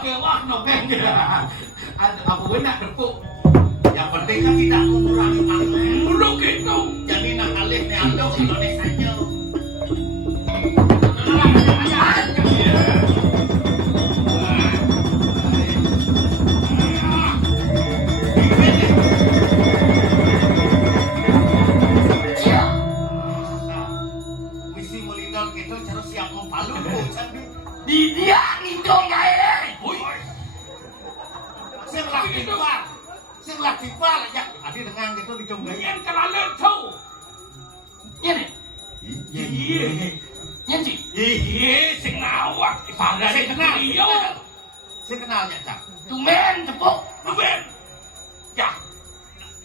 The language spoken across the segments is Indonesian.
Wah, nopeng. Ada apa benar tepuk? Yang penting kan tidak mengurangi paling buruk itu. Jadi nak alih ni ando Indonesia saja. Misi melindor gitu terus siap mempalu. Di dia ngidong gae. Saya lagi par ya. Adi dengan gitu dicong gaya. Yang kelalen tahu. Ini. Iya. Yang iya sing ngawak pada sing kenal. Iya. Saya kenal ya, Cak. Tumen cepuk. Tumen. Ya.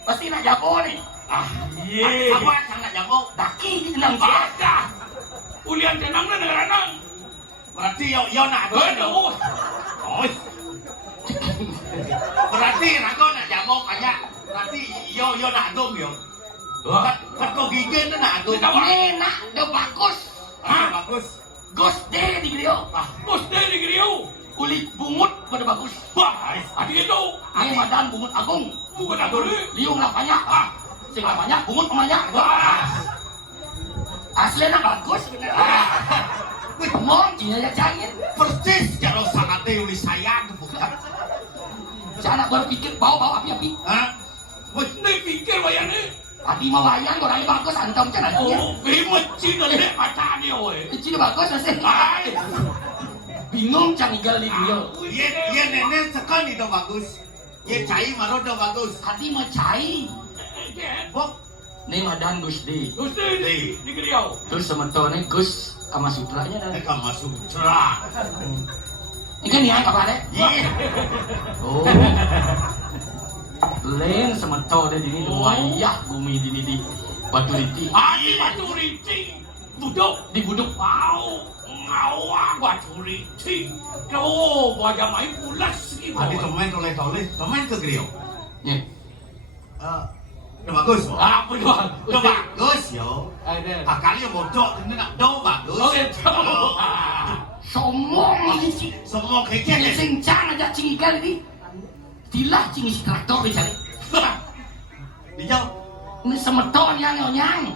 Pasti nak jago nih. Ah, iya. Apa sangat jago? Daki di nang dia. Ulian jenang na nang. Berarti yo nak go. Oh. Berarti nak go nak jago banyak. Berarti yo nak go yo. Kat kau gigit nak go. Ini nak do bagus. Bagus. Gus de di Grio. Gus de di Grio. Kulit bungut pada bagus. Wah, adi itu. Ini madan bungut agung. Bukan aku ni. Liung lah banyak. Sing lah banyak bungut banyak. Asli nak bagus bener. Ngomong dia ya jangan. Persis kalau sangat teori saya bukan. Jangan berpikir bau api-api. Hah? Wah, ni pikir wayang ni. Hati mau wayang orang ini bagus antam macam mana? Oh, benci dari macam ni, oi. Kecil bagus nasi. Bingung cang tinggal di dia. Ye nenek sekali dah bagus. Ye cai maru dah bagus. Hati mau cai. Bok, Ni madan Gus D. Gus di Geriau. Terus sementara ni Gus Kama Sutranya dah. Mereka masuk cerah. Ini kan yang kabar deh. Ye. Oh. Lain sementara dia di wayah bumi di Batu Riti. Adi Batu Riti. Duduk Di buduk. wow. Ngawak Batu Riti. Kau wajah main pulas ni. Adi temen toleh. Temen ke Geriau. Ni. Dah bagus. Apa tu? Dah bagus yo. Ada. Kali bodoh ni nak dah bagus. Okey. Somong ni si. Semua Yang kekek. sencang aja cinggal ni. Tilah cing si traktor dicari. Dijau. Ini semeton yang nyong.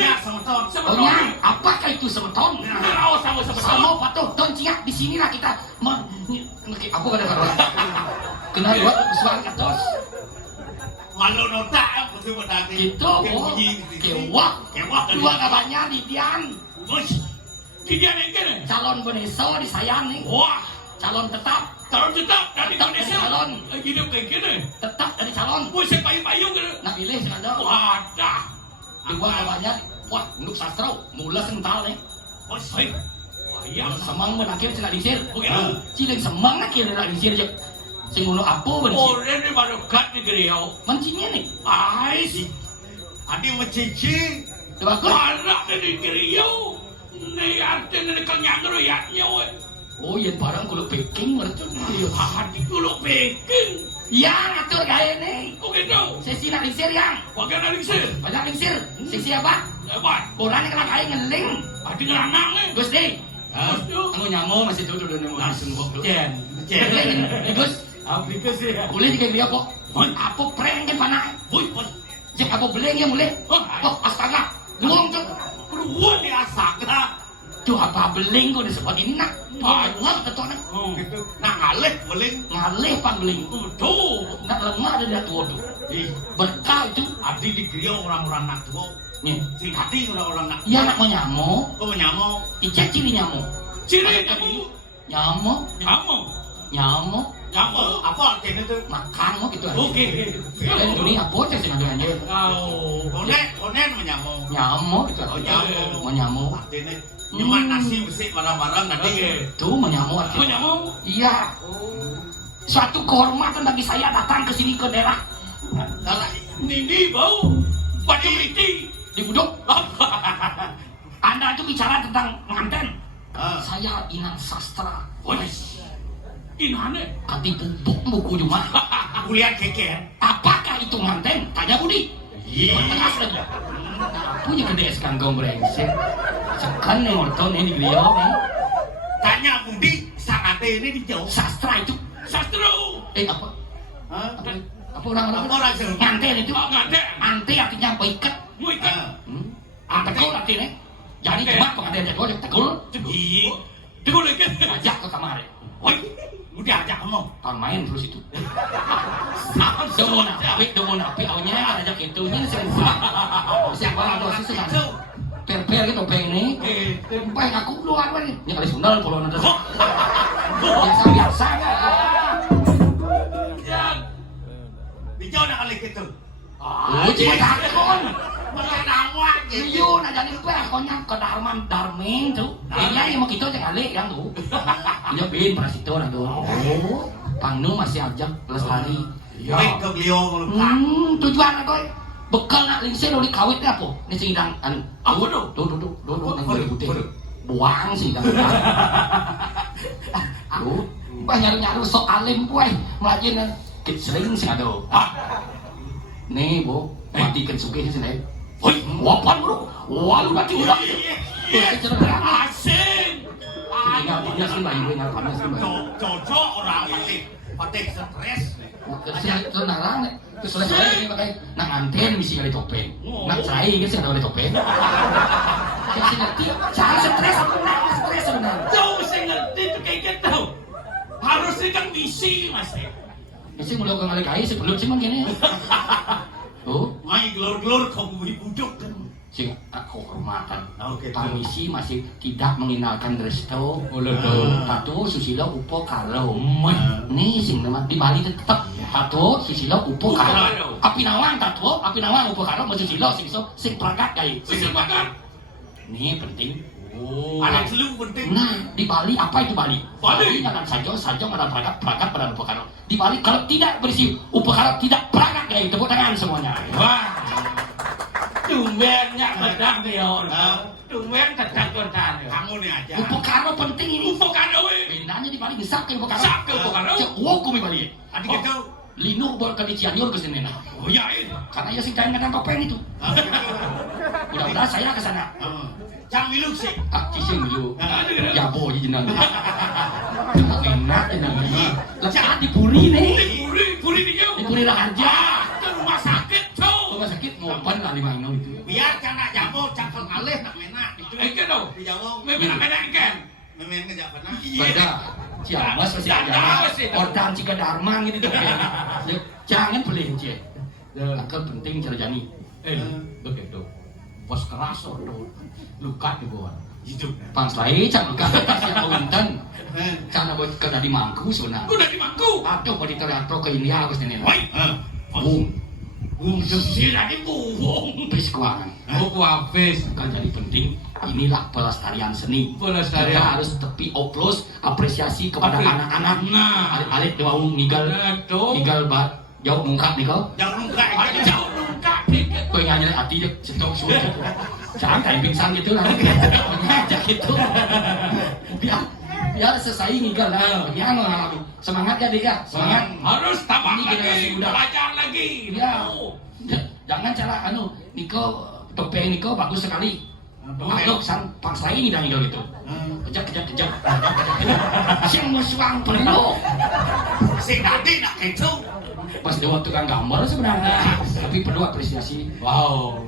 Ya, semeton. Oh nyang, apakah itu semeton? Tahu sama Sama patuh don ciak di sinilah kita aku kada kada. Kena buat suara katos. Malu nota betul betul. Gitu. Kewak. Dua kabarnya di Dian. Bos. Dia ni kan. Calon Beneso disayang nih. Wah, Calon tetap. calon tetap dari Tetap dari Indonesia. calon. Hidup kayak gini. Tetap dari calon. Bos saya payung-payung kan. Nak pilih sekadar. Wadah. Dua kabarnya. Wah, untuk sastra mula sental nih. Bos, hei. Wah, iya. Semang menakhir cina disir. Begitu. Ciling semang akhir cina disir je. Sing ngono apa benisir. Orang ni baru kat di Geriau. Mancingnya nih. Ai sih. Adi mencici. Bagus. Anak di Geriau. Ni artinya ni kenyang royaknya weh. Oh, yang barang kulo packing mereka dia. Hati kulo peking. Yang atur gaya nih. Oh gitu. Sesi nak lingsir yang. Bagaimana lingsir? Banyak lingsir. Sesi apa? Hebat. Orang yang kena gaya ngeling. Adi ngeranang ni. Gus deh. Bos tu. Aku nyamuk masih duduk dan nyamuk langsung kok. Jen. Gus, Aplikasi ya. boleh juga dia kok. Apa prank kan mana? Woi, bos. Cek apa beleng ya boleh? Oh, astaga. Luang tuh. Beruang di Asaka. Tuh apa beleng kok disebut ini nak? Banyak ketua nak. Oh gitu. Nak ngalih beling. Ngalih pan beleng. Tuh. Nak lemah ada dia tua tuh. Ih, Berkah itu. Adi di Geriau orang-orang nak tua. Nih. Si hati orang-orang nak. Iya nak mau nyamuk. Kau nyamuk. Ijek ciri nyamuk. Ciri nyamuk. Nyamuk. Nyamuk. Nyamuk. Nyamuk. Apa artinya tu? Makan mau gitu aja. Oke. Dan ini apa sih sebenarnya anjir? Oh, konen menyamuk. Nyamuk gitu. Oh, nyamuk. Mau nyamuk. Artinya nyemak nasi besi barang-barang nanti. Tuh mau nyamuk artinya. Menyamuk. Iya. Suatu kehormatan bagi saya datang ke sini ke daerah Kalau ini bau. Baju riti. di Buduk. Anda itu bicara tentang pengantin. Saya Inang Sastra. Wes. Inane. Kati bubuk buku cuma. Kuliah keke. Apakah itu pengantin? Tanya Budi. Iya. Tegas lagi. Punya gede sekarang kau brengsek. Sekarang yang orton ini di Geriau nih. Tanya Budi sangat Ade ini di jauh. Sastra itu. Sastro. Apa? Hah? Apa orang-orang? Apa orang sih? Nganten itu. Oh, nganten. Ante artinya mengikat. Muikan. Tegul artinya. Jadi cuma pengantin tegul yang tegul. Tegul. Tegul lagi. Ajak ke kamar. Woi, udah ajak kamu. Tahun main terus itu. Demo napi, awalnya kan ajak itu. Ini siapa yang dosis itu? Per gitu pengen nih. Pengen aku keluar nih. Ini kali sundal kalau nanti. Biasa ya. Di jauh nak kali gitu. Cuma takon. Menawak Iya, nak jadi pokoknya ke Darmin tuh. Iya, yang mau kita jangan alik yang tuh. Iya, bin pernah situ lah tuh. Oh, Pangnu masih ajak Lestari. Baik ke beliau kalau Tujuan apa? Bekal nak lingsir udah kawit apa? Ini sidang Apa tuh? Tuh, yang putih. Buang sih kan. Aduh, nyari sok alim boy, melajin sering sih aduh. Nih, Bu, mati kensuke sih nih. Woi, wapan bro, wah lu mati udah. Asing. Ingat punya sih bayi, ingat punya sih bayi. cocok orang patik stres. Itu narang, itu selesai ini pakai nak anten misi kali topeng, nak cerai gitu sih kali topeng. Saya sih ngerti, jangan stres aku nak stres sebenarnya. Jauh saya ngerti itu kayak gitu. Harusnya kan misi mas. Misi mulai kali kali sebelum sih mungkin ya. Oh, Mai gelor-gelor kamu budok kan. sih aku hormatan. Oke. Permisi masih tidak mengenalkan resto. Satu Susilo Upo Karo. Nih sing nama di Bali tetap. Satu Susilo Upo Karo. Api nawang Upo Karo mau Susilo sing perangkat kayak. Sing makan. Nih penting. Anak lu penting. Nah di Bali apa itu Bali? Bali. Jangan saja ada perangkat pada Upo Karo. Di Bali kalau tidak berisi Upo Karo tidak perangkat kayak tepuk tangan semuanya. Wah. Tumbennya bedak nih orang. Tumben tedak kontan. Kamu nih aja. Upo Karo penting ini. Upo kano we. Bendanya di Bali ngesap ke Upo Karo. Sak ke Upo Karo. Cek woku mi Bali. Adik itu. Linu bawa ke Cianjur ke sini. Oh ya ini. Karena ya sing kain kadang topeng itu. Mudah-mudahan saya ke sana. Jangan miluk sih. Cising dulu. Ya boh jenang. Enak jenang. Lepas dipuri nih. Puri dia. Dipuri Raharja. Ke rumah sakit cow. Rumah sakit ngopan lah 5 ino itu. Biar jangan jamu cakal alih nak menak itu. Eke dong. Di Jawa. Memang enak kan. Memen ke Jawa pernah. Beda. Ciamas masih ada. Ordan Cika Darman gitu tuh. Jangan beli cie. Akal penting cerjani. Begitu. Pos keras tuh. Luka di bawah. Hidup. Pangslai cak luka siapa winten. Cak buat ke tadi mangku sebenarnya. Udah di mangku. Aduh mau diteratro ke India aku sini. Woi. Bung. Si tadi buung. Bis keuangan. Buku habis. Kan jadi penting. Inilah pelestarian seni. Pelestarian. Kita harus tepi oplos apresiasi kepada anak-anak. Nah. Alit-alit di wawung nigal. Nigal bat. Jauh mungkap nih kau. Jangan luka. Jauh luka dikit. Kau yang nyanyi hati dia cetok sulit gitu. Jangan kayak pingsan gitu lah. Ngajak gitu. Biar selesai nigal lah. Dia mengalami. Semangat ya dia. Semangat. Harus tambah Ini generasi lagi. muda. Belajar lagi. Ya. Jangan cara Niko topeng Niko bagus sekali. Makhluk sang paksa ini dah nigal gitu. Kejap. Siang musuang penuh. Si tadi nak itu. Pas dia waktu kan gambar sebenarnya. Tapi perlu apresiasi. Wow.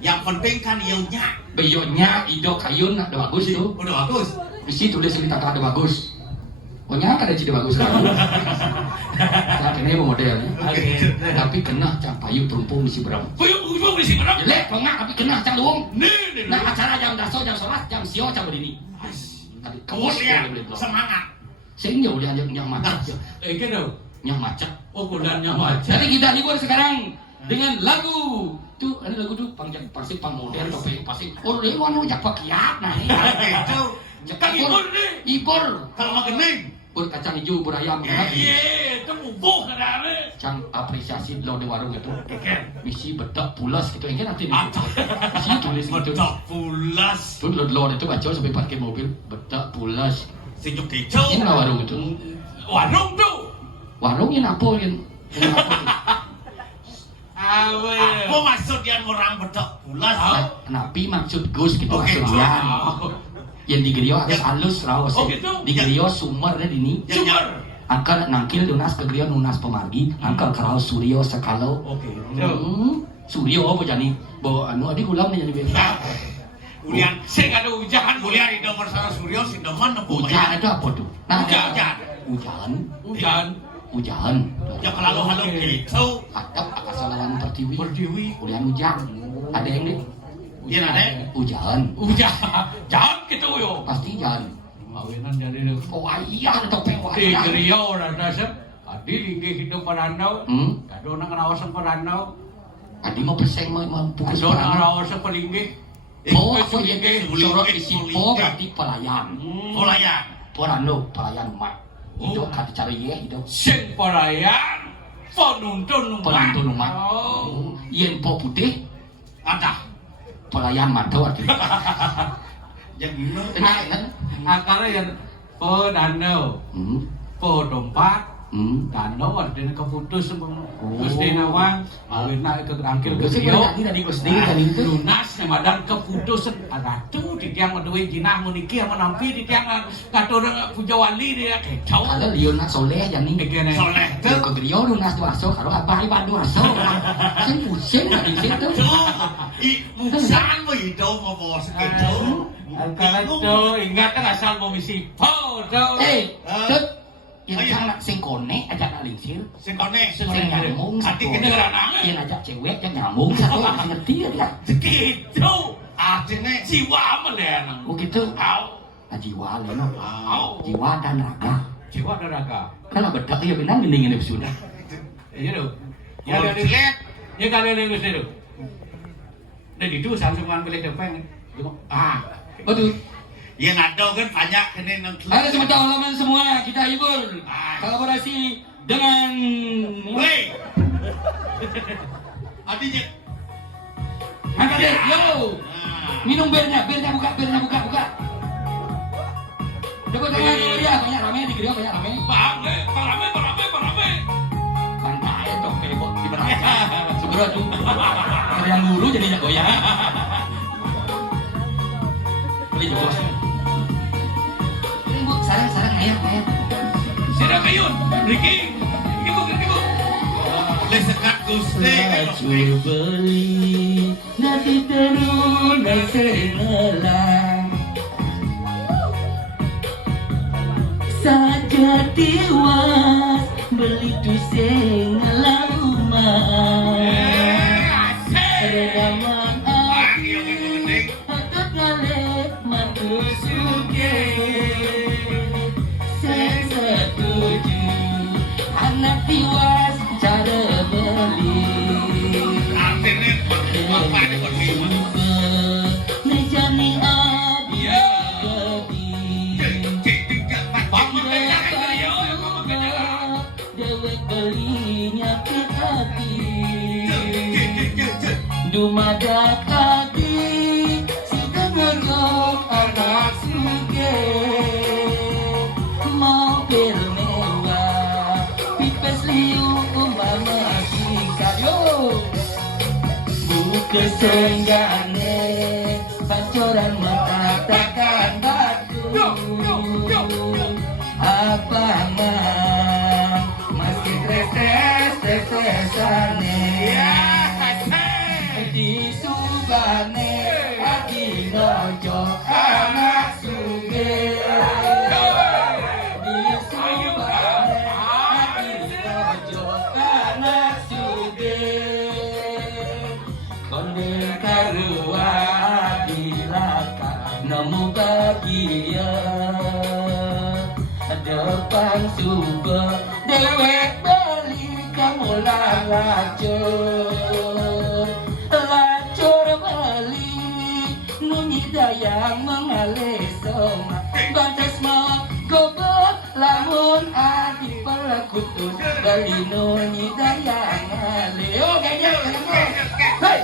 Yang penting kan iunya. Beyonya Ido Kayun ada bagus itu. Udah bagus. Isi tulis cerita ada bagus. Pokoknya ada cerita bagus kan. Nah, ini mau model. Tapi kena cang payu perumpung di Siberang. Puyung di sini berapa? Jelek pengak tapi kena cang luung. Nih. Nah acara jam daso jam sholat jam sio cang begini. Tapi Kemudian semangat. Sehingga udah yang macet. Gitu. Yang macet. Oh, kudannya macet. Jadi kita libur sekarang dengan lagu. Tuh, ada lagu tuh pasti pang modern tapi pasti. Oh, dia mau jak pakiat nah. Itu. Kan ibur nih. Ibur. Kalau mau gening. Bur kacang hijau, bur ayam. Iya, itu bubuk kan. Cang apresiasi lo di warung itu. Keken. Misi bedak pulas gitu. Ini nanti misi tulis gitu. Bedak pulas. Tuh lo itu baca sampai pakai mobil bedak pulas. Sejuk kicau. Ini mana warung itu? Warung tuh. Warungnya apa ini? Apa maksud yang orang bedak pulas? Nabi maksud Gus gitu Oke, maksudnya. Yang di Griyo harus halus raos. Oh, gitu? Di Griyo sumbernya dini. Sumber. Angka nangkil lunas ke Griyo nunas pemargi. Angka keraos Suryo sekalo. Oke. Suryo apa jani? Bawa anu adik ulam nih jadi. Ulian, Sing ada hujan. kuliah di nomor sana Suryo si demen apa Hujan itu apa tuh? Nah, Hujan. Hujan. Hujan. Hujan. Ya kalau halu gitu. Akap akasalawan pertiwi. Pertiwi. Hujan hujan. Ada yang di Iya nade. hujan. Hujan. Jangan gitu yo. Pasti hujan. Mawinan jadi lu. Oh iya ada topeng wah. Di Griyo rasa adi linggih hidup parandau. Kado nang rawasan parandau. Adi mau peseng mau pukul Kado nang seorang. rawasan palinggih. Oh, aku yang sorot di Sipo berarti pelayan. Polayan. Pelayan umat. Itu akan dicari ya itu. Sing pelayan penuntun umat. Penuntun umat. Oh. Yen po putih Ada. pelayan mantau artinya. Yang ini. Enak kan? Akara yang danau, dompat, danau artinya keputus Gusti Nawang, awina ke angkil ke Gusti Griyo. tadi Gusti tadi itu. Lunas namadan keputusan ratu di tiang maduwe jinah muniki menampi di tiang katur puja wali dia kecau. Kalau Liona soleh jani. Begini. Soleh. Kalau ke Griyo lunas duaso, kalau apa ibadah duaso. Sen pusing di situ. Bukan mo itu mo bos gitu. Akara tuh ingat kan asal mau misi tuh. Tut. Yang sangat singkone aja nalingsir. Singkone. Sing nyambung Hati satu. kedengeran angin. Yang ajak cewek yang nyambung satu ngerti ya. Gitu. Artinya Jiwa melen. Oh gitu. Au. Nah, jiwa leno. Au. Jiwa dan raga. Jiwa daraga. Kalau bedak ya benar mendingin itu sudah. Iya dong. Ya Oh, dari jelek. ya kali ini Gusti dong. Dan itu samsuman pilih depeng. Waduh. Yang ada kan banyak kene nang Ayo teman-teman semua kita hibur. Kolaborasi dengan Woi. Adinya. Angkat deh, yo. Nah. Minum birnya buka. Coba tangan dulu ya, banyak rame di Griyo, banyak rame. Bang rame. Bantai dong, kebot di beraja. Segera tuh. Yang dulu jadinya goyang. Beli bos. Bu, sarang ayam. Sira kayun. Riki. Ibu. Les sekat Gusti. Beli nanti terus sengelang saja tiwas beli tu sengelang rumah redaman air hakat ngalek mantu suge saya setuju anak tiwas cara beli Artinya apa ini kon Nejani abi dewek belinya hati dumadak hati si dengerok anak suge mau bermewah pipes liu umpama singkayo buka senggane pancoran mengatakan batu abangan masih tetes-tesane di subane hati nojo anak suge di subane hati nojo anak suge konde karua dilaka nemu bahagia depan sumber dewek beli kamu lacur beli nunyi dayang mengalir soma bantes mau gobok lamun adi pelakutus beli nunyi dayang ngalir oh kayaknya hei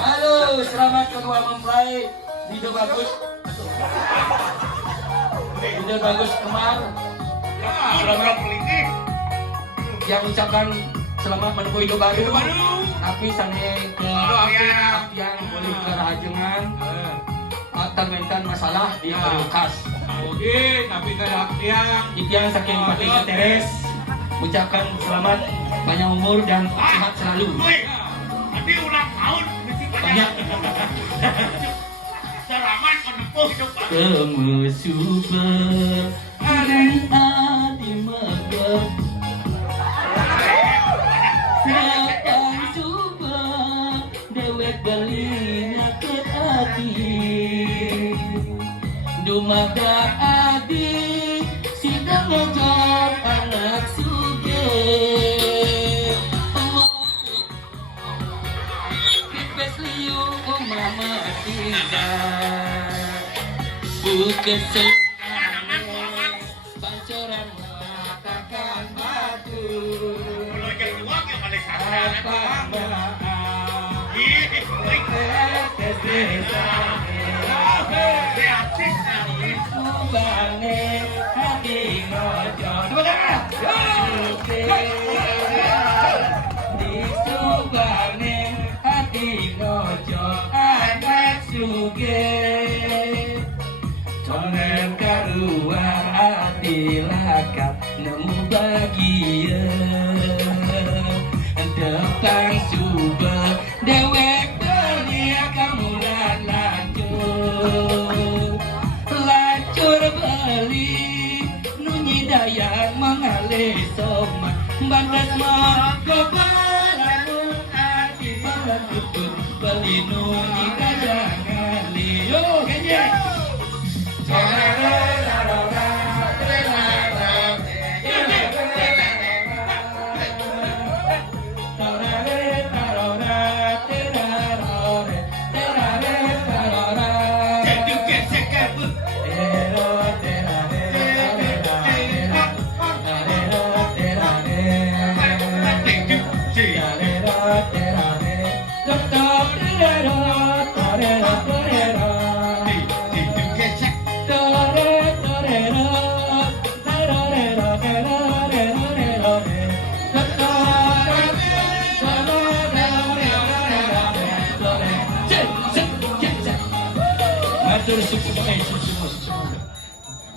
Halo, selamat kedua mempelai. Video bagus. Video bagus Kemar. Selamat melinting. Yang ucapkan selamat menempuh hidup baru. Tapi sana ke yang boleh ke rajangan. Termentan masalah di Lukas. Oke, tapi kada yang Yang saking pakai teres. Ucapkan selamat panjang umur dan sehat selalu. Woi, nanti ulang tahun mesti banyak. Selamat menempuh hidup baru. Kemusuba dan adi megah. Datang suba dewek belina ke hati. Dumadak adi sidang ngejok anak suge. Pipes liu mama tidak. Bukan pancoran mengatakan batu. Kalau jadi wakil pada sana. Apa Ih, woi. Kreatif nih. Subane hati ngojo. Di subane hati ngojo anak suge. Tonen karuan hati lakap nemu bahagia. Depan suba dewek belia kamu dan lacur beli nunyi daya mengalir soma bandas mah kepalamu hati balas tutut beli nunyi daya ngali yo kenye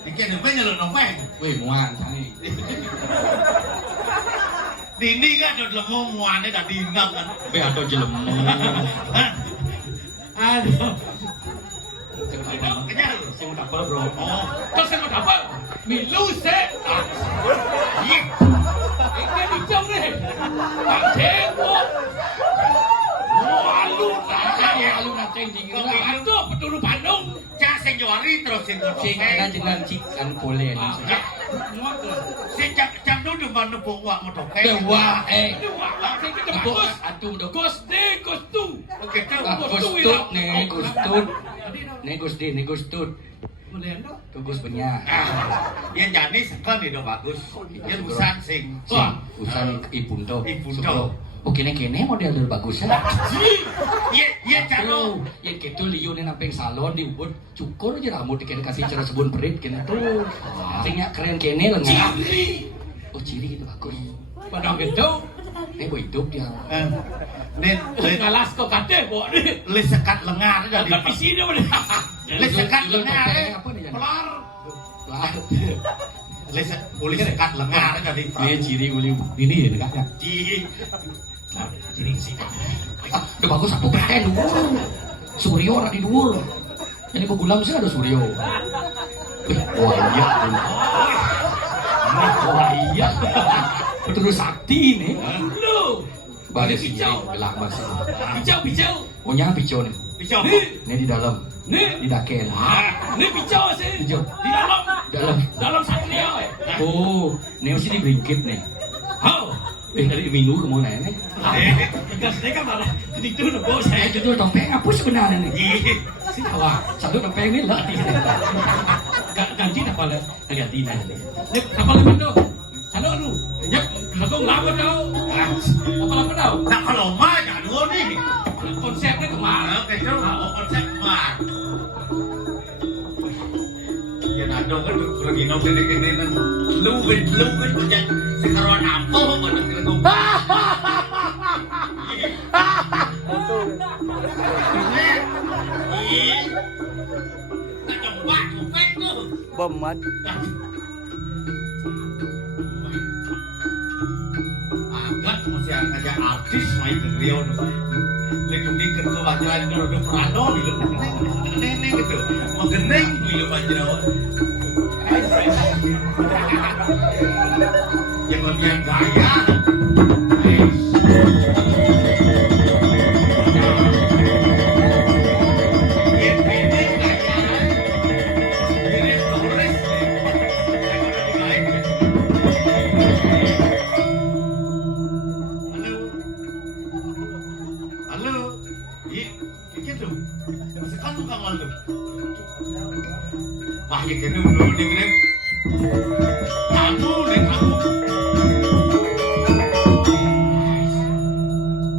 Bikin apa nyeluk nopeng? Wih, muan tadi. Dini kan udah lemu muannya dah dinam kan. Wih, ada jelemu. aduh. Kenyal. Saya mau dapet bro. Oh, Kau sama apa? Milu se. iya. Ini bicau nih. Tak cengko. Walu Lalu nanti dingin lah. Aduh, petulu Bandung. Cak sing juari terus sing Cing, ada jengan cik kan boleh. Sing jam dulu mana bawa motor Dewa, Bagus. Aduh, udah Gus de, Gus tu. Oke tuh. Gustut nih, Gustut. Nih Gusdi, nih Gustut. Tuh Gus punya. Yang jadi sekali nih dong bagus. Yang busan sing. Wah, usan Ibunto. Ibunto. Oh kene model dari bagus ya. Iya calo. Ya gitu liu nih namping salon di Ubud cukur aja rambut kene kasih cara sebun perit kene tuh. Singnya keren kene lengah. Ciri. Oh ciri gitu bagus. Padang gedung. Boy hidup dia. Nen, Ngalas kok kate, bo. le sekat lengar jadi. Tapi sini mana? Le sekat lengar. Apa nih? Pelar. Lah. Boleh sekat lengar jadi. Dia ciri uli ini ya dekatnya. Ciri sih. Udah bagus aku pakai dulu. Suryo ada di dulu. Ini pegulang sih ada Suryo. Wah iya. Wah iya. Terus sakti nih. Lu. Balik hijau. Gelak masih. Bijau. Punya hijau nih. Bisa. Ini di dalam. Nih. Di dakel. Ini bijau sih. Hijau. Di dalam. Dalam. Dalam satria. Oh, ini mesti dibringkit nih. Hau. Dari minggu kemana nih? Gas ini kan mana? Itu udah bos saya. Itu topeng apa sebenarnya nih? Si awak. Satu topeng ini lah. Ganti apa lah? Ganti nanti. Nih, kapal itu. Halo lu. Ya, apa Kung lapad daw. Ah, Apa lapad daw? nakaloma ya dulu nih. Konsepnya kemana? Oke, itu konsep mar. Ya nado kan lagi no gede-gede nang luwet jadi sekarang apa pada kira Bemat. Agak masih aja artis main ke Rio lagi mikir ke wajaran dulu Prado gitu nenek gitu mau geneng gitu wajaran yang lebih gaya Wah, ya kena dulu dengerin. Kamu deh kamu.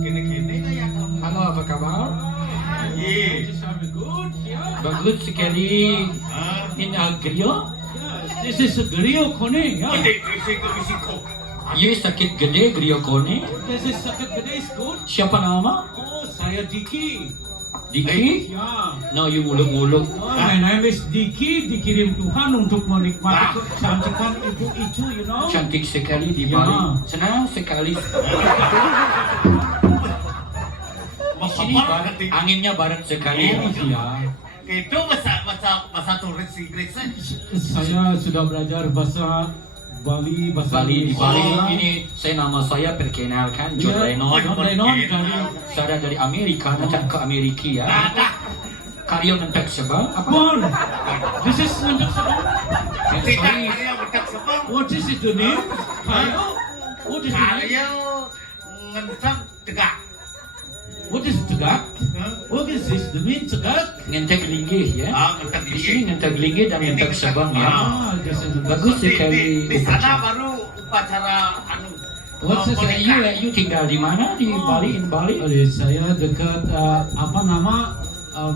Kene-kene kayak kamu. Halo, apa kabar? Iya. Bagus sekali. In grill? This is a grill kuning. Ya. Gede risiko. You sakit gede grill kone? This is sakit gede is good. Siapa nama? Oh, saya Diki. Diki? Ya. No, you muluk-muluk. Oh, my name is Diki. Dikirim Tuhan untuk menikmati kecantikan ibu itu, you know. Cantik sekali di Ya. Bali. Senang sekali. Di sini barat, anginnya barat sekali. Ya. Itu bahasa turis Inggris Saya sudah belajar bahasa Bali, Bali di Bali Oh. ini nama saya perkenalkan John Ya, Lennon. John Lennon dari Saya dari Amerika, datang ke Amerika ya. Karyo nentak sebab apa? Bon. This is untuk Tidak Sorry, dia bedak sebab What is it the name? Kayo? What is the name? Karya ngentak tegak. What is tegak? What is this? The mean tegak? ngentek linggih ya. Ngentak Di sini ngentek linggih dan ngentek sebang ya. This is Bagus sekali. Di sana baru upacara anu. What's this? You tinggal di mana di Bali? In Bali? Saya dekat apa nama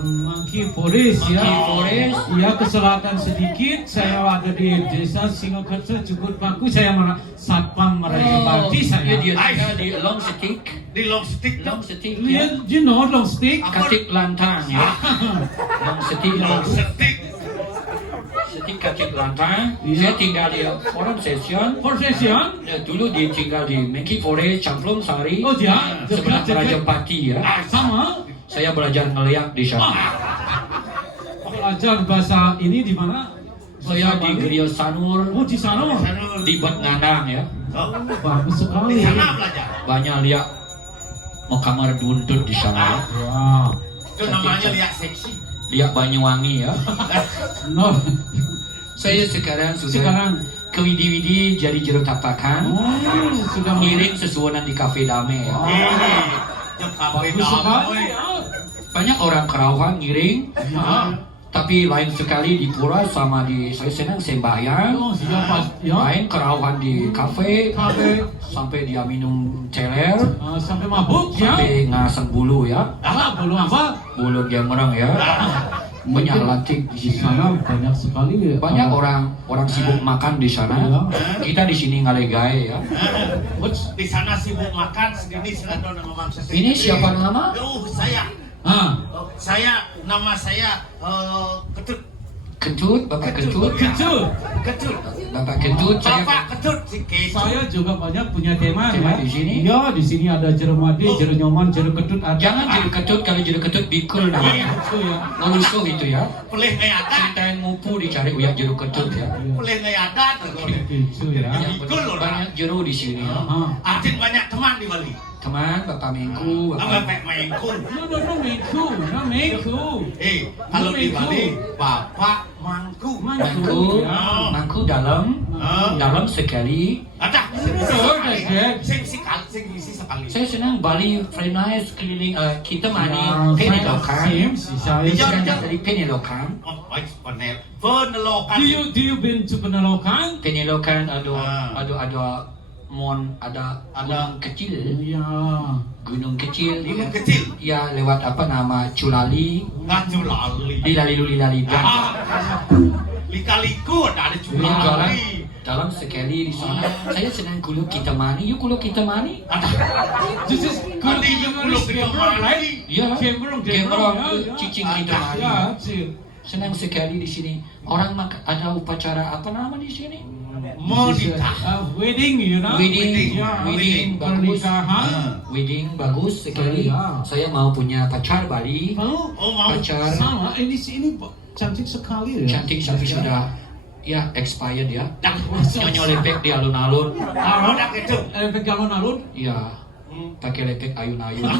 Monkey Forest ya. Monkey Forest. Ya ke selatan sedikit. Saya ada di desa Singokerto cukup bagus. Saya satpam Merayu Bakti saya. Dia tinggal di Long Stick. Di long stick Long Stick Yeah, ya. you know long stick. Katik lantang ya. Long Stick. long stick. Stick katik lantang. Saya tinggal di Forum Session. Possession. Dulu dia tinggal di Monkey Forest, Camplung Sari. Oh ya, Sebelah dekat Raja Pati ya. sama. Saya belajar ngeliat di sana. Belajar bahasa ini di mana? Saya di Griyo Sanur, Oh di sana. di Bat Ngandang ya. Oh, Bagus sekali. di sana belajar. Banyak lihat mau kamar buntut di sana. Wow. Itu namanya lihat seksi. Lihat Banyuwangi ya. No. Saya sekarang sudah Sekarang. ke Widi-Widi jadi juru tapakan. Oh, sudah Ngiring sesuonan di Cafe Dame ya. Bagus sekali. Banyak orang Kerawang ngiring. Ya. Tapi lain sekali di pura sama di saya senang sembahyang. Oh, siapa? Ya. Main Kerawang di kafe sampai dia minum celer, Sampai mabuk ya. sampai ngaseng bulu ya. Belum apa? Bulu dia merang ya. Banyak lantik di Di sana banyak sekali. Banyak orang sibuk makan di sana. Ya. Kita di sini ngalegai ya. Di sana sibuk makan, segini selado nama bangsa. Ini siapa nama? Saya. Saya nama saya Ketut. Kentut, Bapak Kentut. Kecil. Ketut. Bapak Kentut, saya Bapak Ketut si Kesu. Saya juga banyak punya teman Teman ya. di sini? Iya, di sini ada jeruk madi, jeruk nyoman, jeruk ketut ada. jangan jadi ketut, kalau jadi ketut bikul namanya. Itu ya. Ngelusuh itu ya. Pelih ngayada. Ceritain ngupu dicari uyak jeruk ketut ya. Pelih ngayada. Itu ya. Yang Bikul loh. banyak jeruk di sini ya. Adin banyak teman di Bali. Teman, Bapak Minggu, Apa Bapak maingkun? No, mengku. Kalau di Bali, Bapak Mangku. Mangku, Oh. Mangku dalam, Oh. dalam sekali. Ada. Sing sekali. Saya senang Bali friendly keliling kita mani Ya, Penelokan. saya Saya dari Penelokan. Oh, baik, penelokan. Do you been to Penelokan? Penelokan ada Ah. ada Mon ada gunung kecil, Ya. gunung kecil. Gunung kecil. Ya lewat apa nama Culali, Ngaju lali. lilali dan Lika-liku ada jalan culali. dalam sekali di sana. Saya senang kulo kita mani, yuk kulo kita mani. This is good. Kali yung kulog kita mani. Iya, Gembrong, cicing kita mani. Ya, sih. Senang sekali di sini. Orang ada upacara apa nama di sini? Mau This is, nikah. wedding, you know. Wedding, Ya, wedding bagus. pernikahan. Wedding bagus sekali. Ya. Saya mau punya pacar Bali. Oh, Oh mau. Pacar sama. Ini cantik sekali ya. cantik tapi sudah ya expired ya. Nyonya lepek di alun-alun. Kalau nak itu. Efek alun-alun. Ya, pakai lepek ayun-ayun.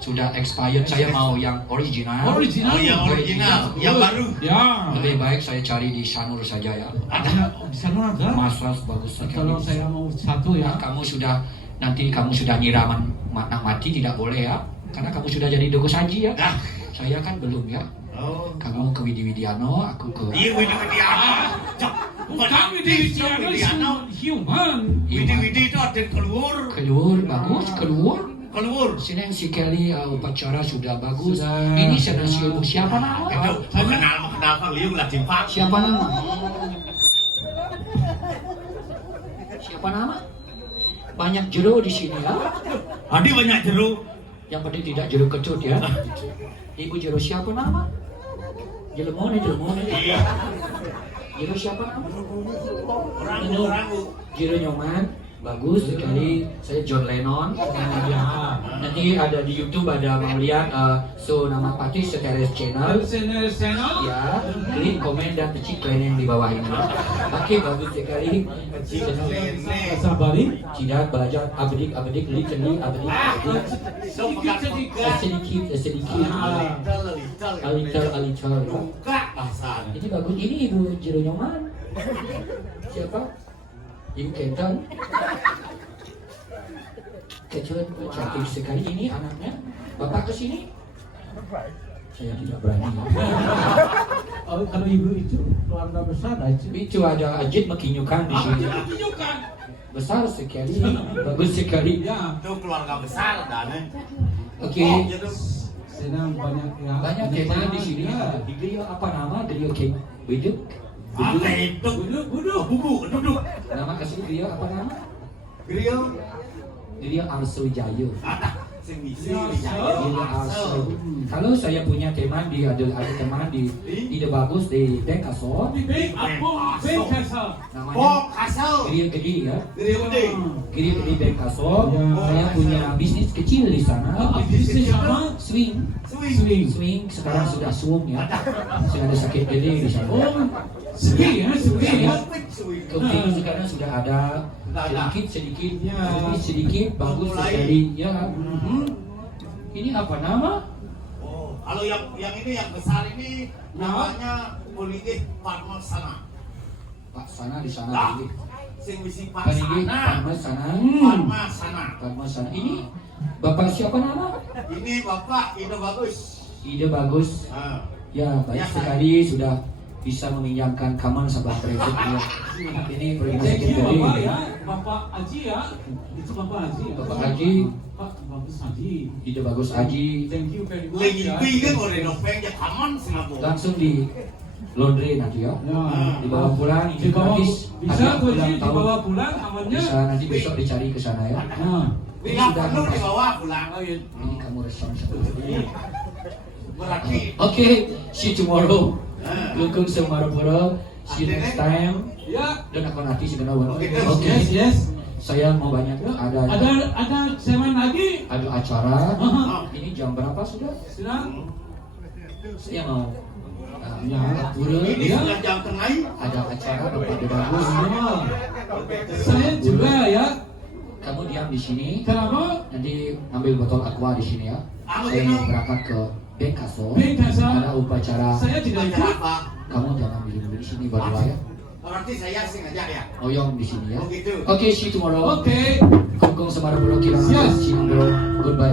Sudah expired. Saya mau yang original. Original. Oh yang original, yang baru. Ya. Lebih baik saya cari di Sanur saja ya. Ada di sana ada. Masras bagus sekali. Kalau saya mau satu Ya, ya. nanti kamu sudah nyiraman anak mati tidak boleh ya. Karena kamu sudah jadi dogo saji ya. Nah. Saya kan belum ya. Oh. Kamu ke Widi Widiano, aku ke Iya Widi-Widiano. Kami di Widiano. human. Widi-Widi itu ada keluar. keluar bagus keluar. Keluar. Sini si Kelly upacara sudah bagus. Sudah. Ini sedang siapa nama? Itu mau kenal Kang Liu lah Jimpat. Siapa nama? Siapa nama? Banyak jeruk di sini ya. Adi banyak jeruk. Yang penting tidak jeruk kecut ya. Ibu jeruk siapa nama? Jelemone. Iya. Jeruk siapa nama? Orang. Jeruk Nyoman. Bagus sekali. Saya John Lennon. Nanti ada di YouTube ada mau lihat so nama Pati Seteres Channel. Channel. Ya, klik komen dan pecik yang di bawah ini. Oke, bagus sekali. Bahasa Bali. Tidak belajar abedik, literally abedik. Sedikit. Alital. Buka bahasa. Ini bagus. Ini Ibu Jero Nyoman. Siapa? Ibu Kenton. Kecil, cantik sekali. Ini anaknya. Bapak kesini. Saya tidak berani. Oh, kalau ibu itu keluarga besar aja. Itu ada Ajit Mekinyukan di sini. Tunjukkan. Besar sekali, bagus sekali. Ya. Itu keluarga besar dan. Oke, Sedang banyak ya. banyak tema di sini. Ya. Di Grio apa nama? Grio King Beduk. Apa itu? Bubu, duduk. Nama kasih Grio apa nama? Grill. Grio Arso Jayo. Ada. Sing misi. Grio Arso. Kalau saya punya teman ada teman di ide bagus di Bengkaso. Big Castle. Namanya Bok asal. Grio Gede ya. Grill gede. Grio Gede Bengkaso. Ya. Saya punya bisnis kecil di sana. Bisnis sama Swing. Swing sekarang sudah swung ya. Sudah ada sakit gede di sana. Oh, Swi ya. Kopi sekarang sudah ada sedikit, Ya. sedikit bagus sekali ya. Ini apa nama? Oh, kalau yang ini yang besar ini namanya Poliki Parmasana. Pak sana di sana Nah, ini. sing misi Panigi Parmasana. Parmasana. Parmasana. Parmasana. Ini Bapak siapa nama? Ini Bapak Ide Bagus. Ide bagus. Ah. Ya baik Ya, sekali sudah bisa meminjamkan kamar sahabat kredit ya. Ini pergi Thank sedikit you dari Bapak ya. Bapak Haji ya. Itu Bapak Haji. Ya? Bapak Haji. Pak Bagus Haji. Ide bagus Haji. Thank you very much. Lagi ya. kan boleh nopeng ya kaman singapura. Langsung di laundry nanti ya. Ya. Dibawa pulang ini Dibawa gratis. bisa Hadiah tuh ulang Ji, tahun. dibawa pulang amannya. Bisa nanti besok dicari ke sana ya. Nah. Bila perlu dibawa pulang. Oh, iya. Ini kamu responsible. Berarti Oke, see you tomorrow. Lukung Semarapura. See you next time. Ya. Dan aku nanti sebenarnya. Oke, Oke. Yes. Saya mau banyak Ada semen lagi. ada acara. Aha. Ini jam berapa sudah? Sudah. Saya mau Ya. pura. ini Ya. sudah jam tengah. Ada acara Bapak De Bagus. Ah. Saya juga ya. Kamu diam di sini. Kenapa? Nanti ambil botol aqua di sini ya. Saya mau berangkat ke Bengkaso. Bengkaso. Ada upacara. Saya tidak Baca ikut. apa? Kamu jangan minum di sini berdua ya. Berarti saya sing aja ya. Oyong di sini ya. Oh gitu. Oke, see you tomorrow. Oke. Kongkong Semarapura Kirana. Yes. Sinang bro. Goodbye.